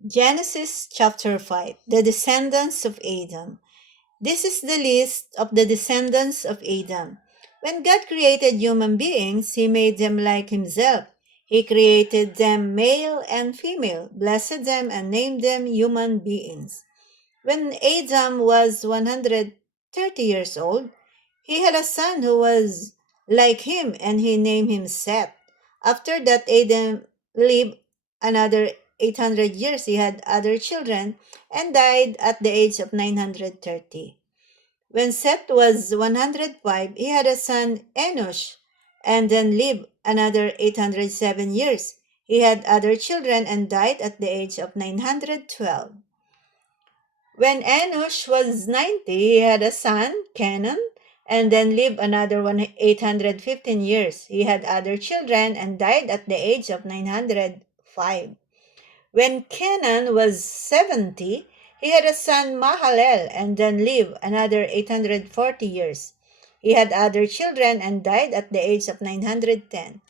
Genesis chapter 5. The descendants of Adam. This is the list of the descendants of Adam. When God created human beings, he made them like himself. He created them male and female, blessed them, and named them human beings. When Adam was 130 years old, he had a son who was like him, and he named him Seth. After that, Adam lived another 800 years. He had other children and died at the age of 930. When Seth was 105, he had a son Enosh, and then lived another 807 years. He had other children and died at the age of 912. When Enosh was 90, he had a son, Canan, and then lived another 815 years. He had other children and died at the age of 905. When Canan was 70, he had a son, Mahalalel, and then lived another 840 years. He had other children and died at the age of 910.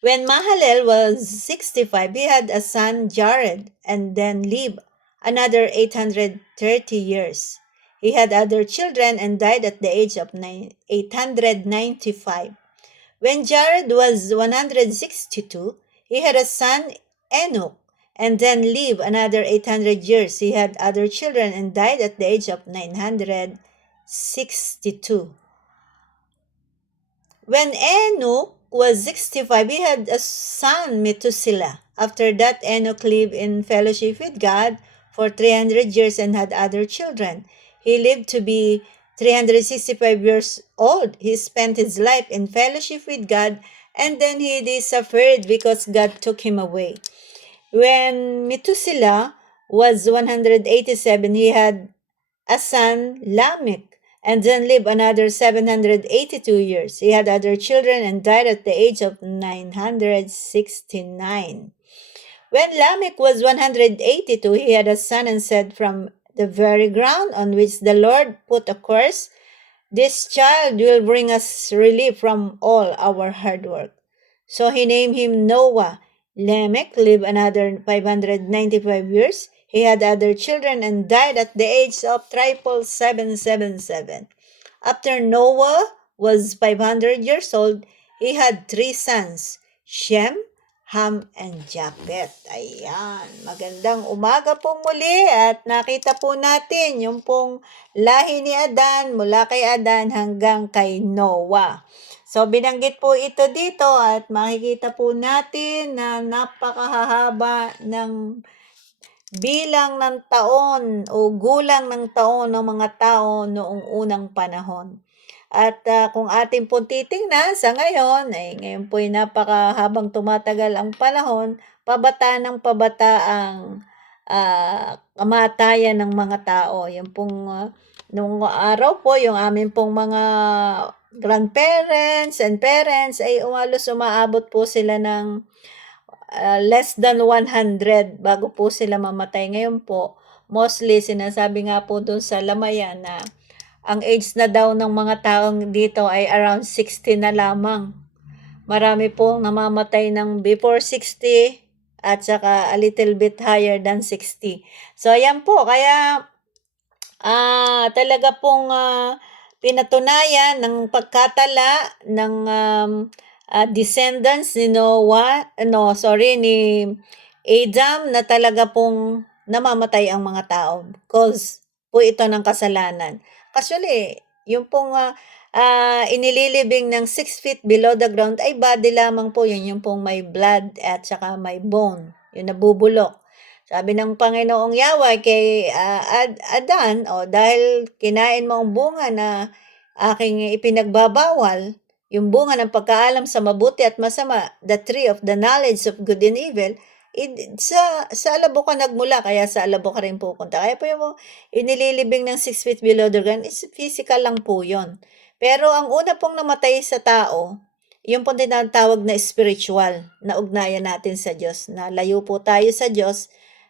When Mahalalel was 65, he had a son, Jared, and then lived another 830 years. He had other children and died at the age of 895. When Jared was 162, he had a son, Enoch, and then lived another 800 years. He had other children and died at the age of 962. When Enoch was 65, he had a son, Methuselah. After that, Enoch lived in fellowship with God for 300 years and had other children. He lived to be 365 years old. He spent his life in fellowship with God, and then he disappeared because God took him away. When Methuselah was 187, he had a son, Lamech, and then lived another 782 years. He had other children and died at the age of 969. When Lamech was 182, he had a son and said, "From the very ground on which the Lord put a curse, this child will bring us relief from all our hard work." So he named him Noah. Lamech lived another 595 years. He had other children and died at the age of 777. After Noah was 500 years old, he had three sons, Shem, Ham, and Japheth. Ayan, magandang umaga po muli at nakita po natin yung pong lahi ni Adan mula kay Adan hanggang kay Noah. So binanggit po ito dito at makikita po natin na napakahaba ng bilang ng taon o gulang ng taon ng mga tao noong unang panahon. At kung atin pong titingnan sa ngayon, ay ngayon po ay napakahabang tumatagal ang panahon, pabata ng pabata ang kamatayan ng mga tao. Yung pong nung araw po, yung amin pong mga grandparents and parents ay umaabot po sila ng less than 100 bago po sila mamatay. Ngayon po, mostly sinasabi nga po dun sa Lamayan na ang age na daw ng mga taong dito ay around 60 na lamang. Marami pong namamatay ng before 60 at saka a little bit higher than 60. So ayan po, kaya talaga pong pinatunayan ng pagkatala ng descendants ni ni Adam na talaga pong namamatay ang mga tao cause po ito ng kasalanan. Actually, yung pong inililibing ng 6 feet below the ground ay body lamang po yun, yung pong may blood at saka may bone, yung nabubulok. Sabi ng Panginoong Yahweh kay Adan, dahil kinain mo ang bunga na aking ipinagbabawal, yung bunga ng pagkaalam sa mabuti at masama, the tree of the knowledge of good and evil, sa alabo ka nagmula, kaya sa alabo ka rin pupunta. Kaya po yung inililibing ng 6 feet below the ground, is physical lang po yun. Pero ang una pong namatay sa tao, yung pong tinatawag na spiritual, na ugnayan natin sa Diyos, na layo po tayo sa Diyos,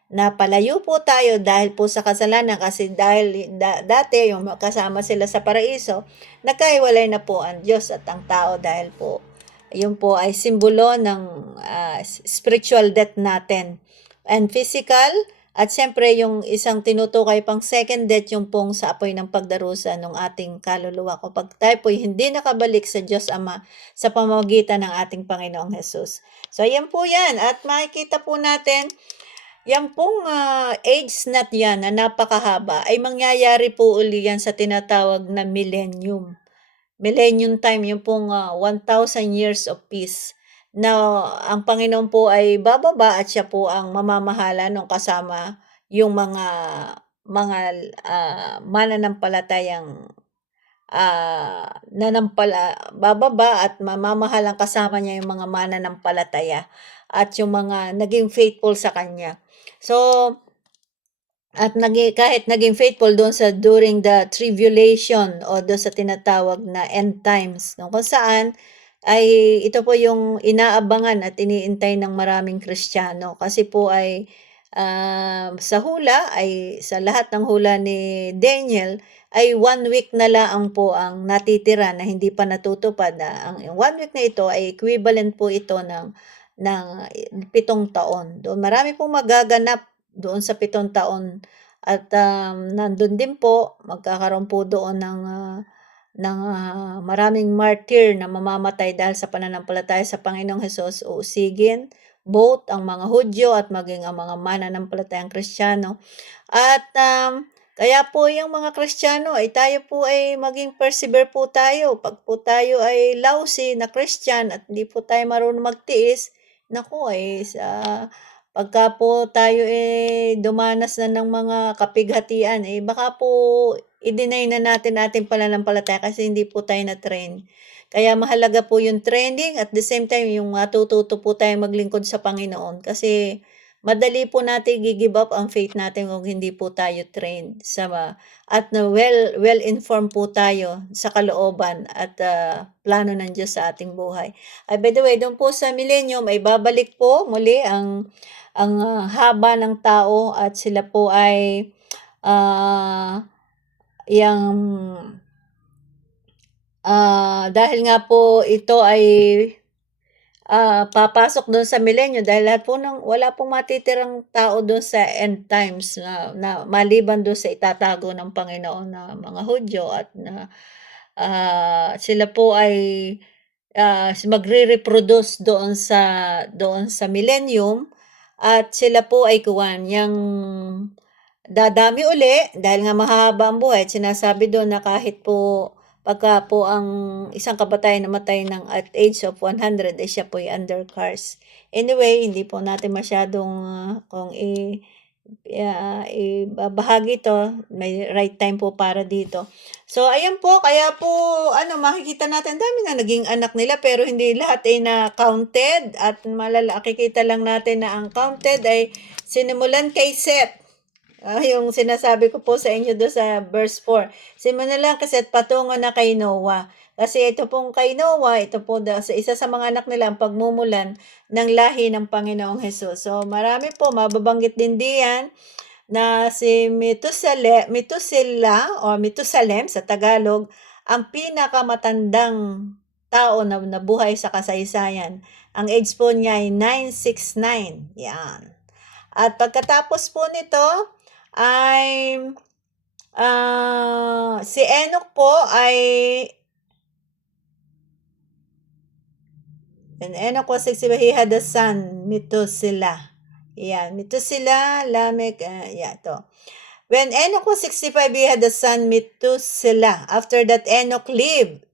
napalayo po tayo dahil po sa kasalanan kasi dahil dati yung kasama sila sa paraiso, nagkahiwalay na po ang Diyos at ang tao dahil po yun po ay simbolo ng spiritual death natin. and physical, at siyempre yung isang tinutukoy pang second death, yung pong sa apoy ng pagdarusa ng ating kaluluwa kapag tayo po'y hindi nakabalik sa Diyos Ama sa pamamagitan ng ating Panginoong Hesus. So ayan po yan, at makikita po natin yan pong age snat yan na napakahaba ay mangyayari po uli yan sa tinatawag na millennium. Millennium time, yung pong 1,000 years of peace na ang Panginoon po ay bababa at siya po ang mamamahala nung kasama yung mga mananampalatayang bababa at mamamahalang kasama niya yung mga mananampalataya at yung mga naging faithful sa kanya. So, at kahit naging faithful doon sa during the tribulation o doon sa tinatawag na end times, no, kung saan ay ito po yung inaabangan at iniintay ng maraming Kristiyano kasi po ay sa hula ay sa lahat ng hula ni Daniel ay 1 week na lang po ang natitira na hindi pa natutupad. Ang 1 week na ito ay equivalent po ito ng 7 taon. Doon marami pong magaganap doon sa 7 taon at nandun din po magkakaroon po doon ng maraming martyr na mamamatay dahil sa pananampalataya sa Panginoong Hesus. Uusigin both ang mga Hudyo at maging ang mga mananampalatayang Kristiyano. At kaya po yung mga Kristiyano ay tayo po ay maging persevere po tayo. Pag po tayo ay lousy na Christian at hindi po tayo marunong magtiis, naku ay pagka po tayo dumanas na ng mga kapighatian, baka po i-deny na natin ating pananampalataya kasi hindi po tayo na-train. Kaya mahalaga po yung training at the same time yung matututo po tayong maglingkod sa Panginoon kasi madali po natin gi-give up ang faith natin kung hindi po tayo trained at na well-informed po tayo sa kalooban at plano ng Diyos sa ating buhay. By the way, doon po sa millennium ay babalik po muli ang haba ng tao at sila po ay dahil nga po ito ay papasok doon sa millennium dahil lahat po wala pong matitirang tao doon sa end times na maliban doon sa itatago ng Panginoon na mga Hudyo at na sila po ay magre-reproduce doon sa millennium at sila po ay yang dadami uli dahil nga mahaba ang buhay at sinasabi doon na kahit po pagka po ang isang kabataan namatay at age of 100 ay siya po ay under curse. Anyway, hindi po natin masyadong kung ibabahagi ito, may right time po para dito. So ayan po, kaya po makikita natin dami na naging anak nila pero hindi lahat ay na-counted at makikita lang natin na ang counted ay sinimulan kay Seth. Yung sinasabi ko po sa inyo doon sa verse 4. Simulan kasi at patungo na kay Noah. Kasi ito pong kay Noah, ito po sa isa sa mga anak nila ang pagmumulan ng lahi ng Panginoong Hesus. So marami po, mababanggit din diyan na si Metusela sa Tagalog, ang pinakamatandang tao na nabuhay sa kasaysayan. Ang age po niya ay 969. Yan. At pagkatapos po nito, ay si Enoch po ay when Enoch was 65, he had a son, Methuselah. Yan, Methuselah, Lamech, ito. When Enoch was 65, he had a son, Methuselah. After that, Enoch lived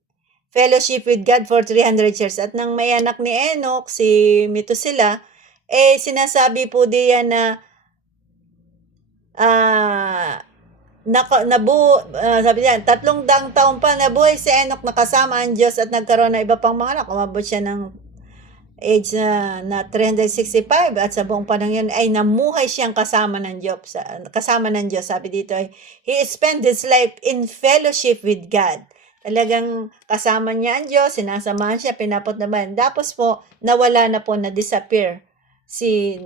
fellowship with God for 300 years. At nang may anak ni Enoch, si Methuselah, sinasabi po diyan na sabi niya, 300 taon pa nabuhay si Enoch, nakasama ang Diyos at nagkaroon ng iba pang mga anak. Umabot siya ng age na 365 at sa buong panahon yun ay namuhay siyang kasama ng Diyos. Sabi dito ay, he spent his life in fellowship with God. Talagang kasama niya ang Diyos, sinasamahan siya, pinapatnaban. Tapos po, nawala na po, na-disappear si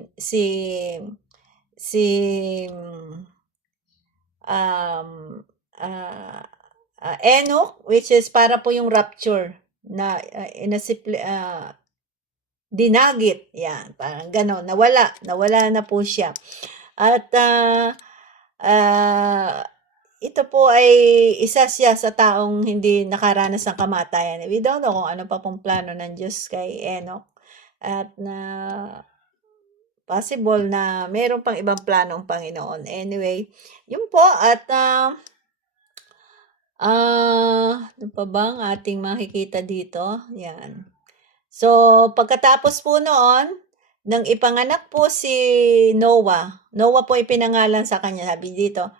Enoch, which is para po yung rapture na dinagit. Yan, parang gano'n. Nawala na po siya. At ito po ay isa siya sa taong hindi nakaranas ng kamatayan. We don't know kung ano pa pong plano ng Diyos kay Enoch. At na possible na meron pang ibang plano ang Panginoon. Anyway, yun po at ano pa bang ating makikita dito? Yan. So, pagkatapos po noon, nang ipanganak po si Noah, Noah po ipinangalan sa kanya, sabi dito,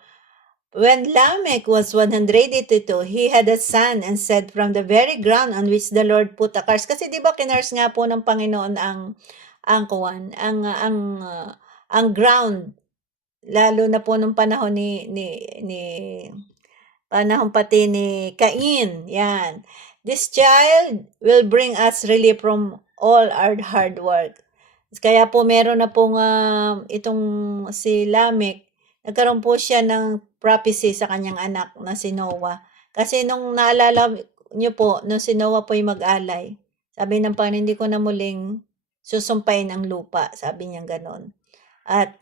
when Lamech was 182, he had a son and said, from the very ground on which the Lord put a curse. Kasi di ba kinurse nga po ng Panginoon ang ground, lalo na po nung panahon ni panahon pati ni Cain, yan. This child will bring us relief from all our hard work. Kaya po meron na pong itong si Lamech, nagkaroon po siya ng prophecy sa kanyang anak na si Noah. Kasi nung naalala niyo po, nung si Noah po ay mag-alay, sabi ng Panginoon, hindi ko na muling susumpain ang lupa, sabi niya ganon. At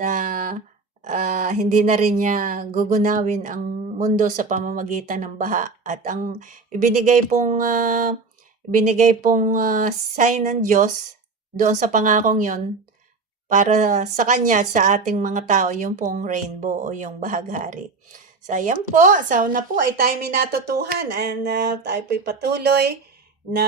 hindi na rin niya gugunawin ang mundo sa pamamagitan ng baha. At ang ibinigay pong sign ng Diyos doon sa pangakong yon para sa kanya, sa ating mga tao, yung pong rainbow o yung bahaghari. So, ayan po. So, na po ay tayo may natutuhan and tayo po'y patuloy na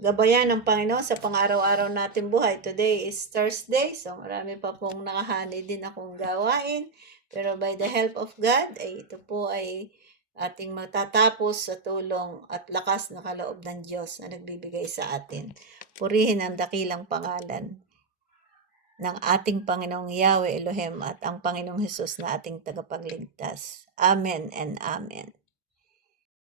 gabayan ng Panginoon sa pang-araw-araw natin buhay. Today is Thursday, so marami pa pong nakahani din akong gawain. Pero by the help of God, ay ito po ay ating matatapos sa tulong at lakas na kaloob ng Diyos na nagbibigay sa atin. Purihin ang dakilang pangalan ng ating Panginoong Yahweh Elohim at ang Panginoong Hesus na ating tagapagligtas. Amen and Amen.